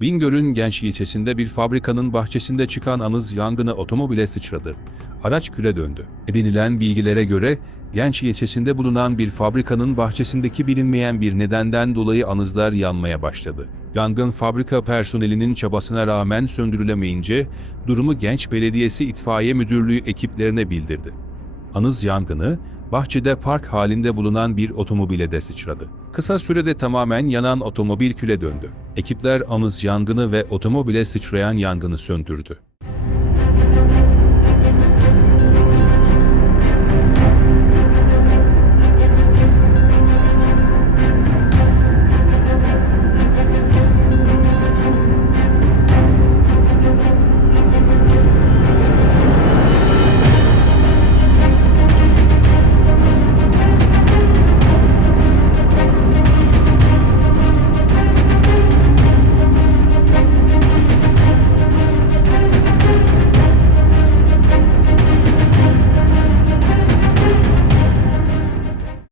Bingöl'ün Genç ilçesinde bir fabrikanın bahçesinde çıkan anız yangını otomobile sıçradı. Araç küle döndü. Edinilen bilgilere göre Genç ilçesinde bulunan bir fabrikanın bahçesindeki bilinmeyen bir nedenden dolayı anızlar yanmaya başladı. Yangın fabrika personelinin çabasına rağmen söndürülemeyince durumu Genç Belediyesi İtfaiye Müdürlüğü ekiplerine bildirdi. Anız yangını, bahçede park halinde bulunan bir otomobile de sıçradı. Kısa sürede tamamen yanan otomobil küle döndü. Ekipler anız yangını ve otomobile sıçrayan yangını söndürdü.